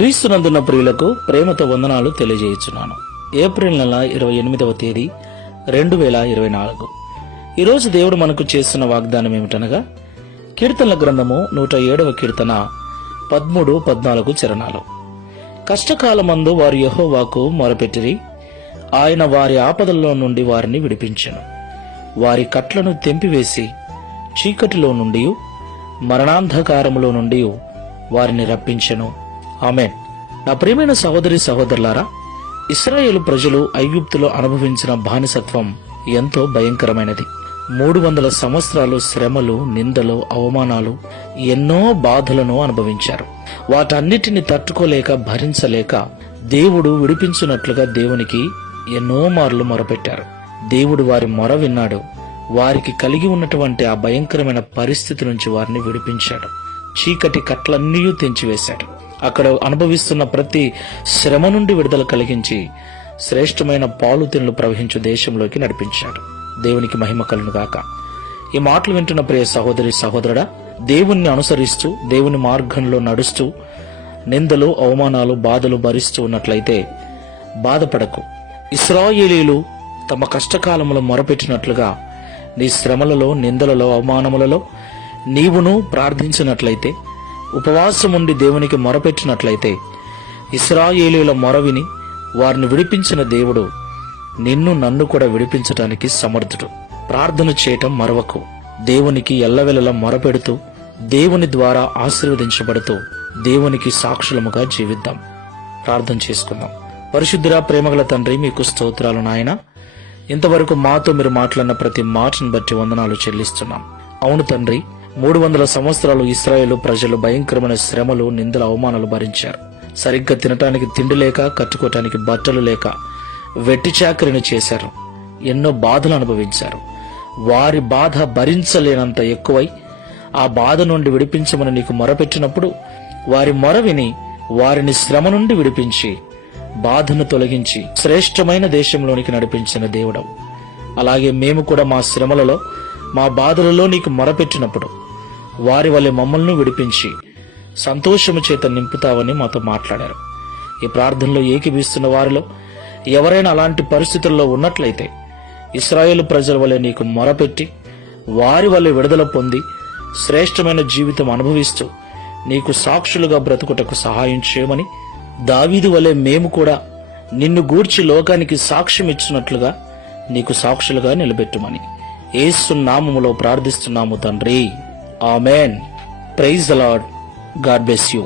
క్రీస్తునందున్న ప్రియులకు ప్రేమతో వందనాలు తెలియజేయుచున్నాను. ఏప్రిల్ నెల 28వ తేదీ 2024. ఈరోజు దేవుడు మనకు చేస్తున్న వాగ్దానం ఏమిటనగా, కీర్తనల గ్రంథము 107వ కీర్తన 13, 14 చరణాలు. కష్టకాలమందు వారు యెహోవాకు మొరపెట్టిరి, ఆయన వారి ఆపదల్లో నుండి వారిని విడిపించెను. వారి కట్లను తెంపివేసి చీకటిలో నుండి మరణాంధకారములో నుండి వారిని రప్పించెను. ఆమేన్. నా ప్రియమైన సహోదరి సహోదరులారా, ఇశ్రాయేలు ప్రజలు ఐగుప్తులో అనుభవించిన బానిసత్వం ఎంతో భయంకరమైనది. 300 సంవత్సరాలు శ్రమలు, నిందలు, అవమానాలు, ఎన్నో బాధలను అనుభవించారు. వాటన్నిటిని తట్టుకోలేక, భరించలేక దేవుడు విడిపించున్నట్లుగా దేవునికి ఎన్నో మార్లు మొరపెట్టారు. దేవుడు వారి మొర విన్నాడు. వారికి కలిగి ఉన్నటువంటి ఆ భయంకరమైన పరిస్థితి నుంచి వారిని విడిపించాడు. చీకటి కట్లన్నీ తెంచివేశాడు. అక్కడ అనుభవిస్తున్న ప్రతి శ్రమ నుండి విడుదల కలిగించి శ్రేష్టమైన పాలుతెన్నులు ప్రవహించు దేశంలోకి నడిపించాడు. దేవునికి మహిమ కలుగును గాక. ఈ మాటలు వింటున్న ప్రియ సహోదరి సహోదరుడా, దేవుణ్ణి అనుసరిస్తూ దేవుని మార్గంలో నడుస్తూ నిందలు, అవమానాలు, బాధలు భరిస్తూ ఉన్నట్లయితే బాధపడకు. ఇశ్రాయేలీయులు తమ కష్టకాలములో మొరపెట్టినట్లుగా నీ శ్రమలలో, నిందలలో, అవమానములలో నీవును ప్రార్థించినట్లయితే, ఉపవాసం ఉండి దేవునికి మొరపెట్టినట్లయితే, ఇశ్రాయేలీయుల మొర విని వారిని విడిపించిన దేవుడు నిన్ను, నన్ను కూడా విడిపించటానికి సమర్థుడు. ప్రార్థన చేయటం మరవకు. దేవునికి ఎల్లవెల్లలా మొరపెడుతూ దేవుని ద్వారా ఆశీర్వదించబడుతూ దేవునికి సాక్షులముగా జీవిద్దాం. ప్రార్థన చేసుకుందాం. పరిశుద్ధుడా, ప్రేమగల తండ్రి, మీకు స్తోత్రాలు నాయన. ఇంతవరకు మాతో మీరు మాట్లాడిన ప్రతి మాటను బట్టి వందనాలు చెల్లిస్తున్నాం. అవును తండ్రి, 300 సంవత్సరాలు ఇశ్రాయేలు ప్రజలు భయంకరమైన శ్రమలు, నిందల, అవమానాలు భరించారు. సరిగ్గా తినటానికి తిండి లేక, కట్టుకోవటానికి బట్టలు లేక వెట్టి చాకరిని చేశారు. ఎన్నో బాధలు అనుభవించారు. వారి బాధ భరించలేనంత ఎక్కువై ఆ బాధ నుండి విడిపించమని నీకు మొరపెట్టినప్పుడు వారి మొర విని వారిని శ్రమ నుండి విడిపించి బాధను తొలగించి శ్రేష్టమైన దేశంలోనికి నడిపించిన దేవుడవు. అలాగే మేము కూడా మా శ్రమలలో, మా బాధలలో నీకు మొరపెట్టినప్పుడు వారి వలె మమ్మల్ని విడిపించి సంతోషము చేత నింపుతావని మాతో మాట్లాడారు. ఈ ప్రార్థనలో ఏకీభవిస్తున్న వారిలో ఎవరైనా అలాంటి పరిస్థితుల్లో ఉన్నట్లయితే ఇశ్రాయేలు ప్రజల వలె నీకు మొరపెట్టి వారి వలె విడుదల పొంది శ్రేష్టమైన జీవితం అనుభవిస్తూ నీకు సాక్షులుగా బ్రతుకుటకు సహాయం చేయమని, దావీదు వలె మేము కూడా నిన్ను గూర్చి లోకానికి సాక్ష్యం ఇచ్చినట్లుగా నీకు సాక్షులుగా నిలబెట్టుమని యేసు నామములో ప్రార్థిస్తున్నాము తండ్రి. Amen. Praise the Lord. God bless you.